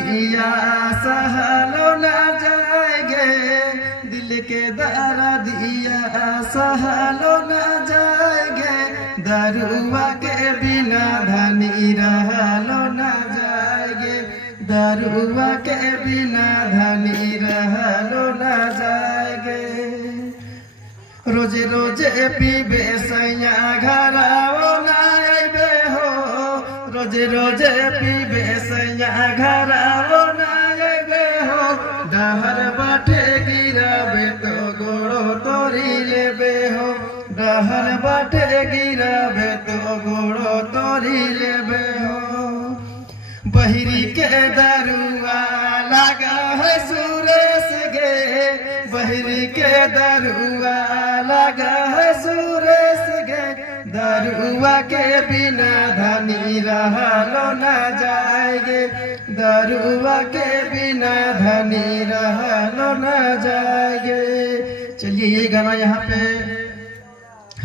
दिया सहलो ना जाएगे, दिल के दिया सहलो ना जाएगे, दरुआ के बिना धनी रहलो ना जाएगे, दरुआ के बिना धनी रहलो ना जाएगे। रोजे रोजे पीबे सैया घराओ ना आइबे हो, रोजे रोजे पीबे सैया घराओ ना आइबे हो, डहर बाटे गिराबे तो गोड़ो तोरी लेबे हो, डहर बाटे गिराबे तो गोड़ो तोरी लेबे हो। बहिरी के दरुआ लगा है सुरेश गे, बहिरी के दरुआ लगा है सुरेश गे, दरुआ के बिना धनी रहलो ना जाएगे, दरुआ के बिना धनी रहलो ना जाएगे। चलिए ये गाना यहाँ पे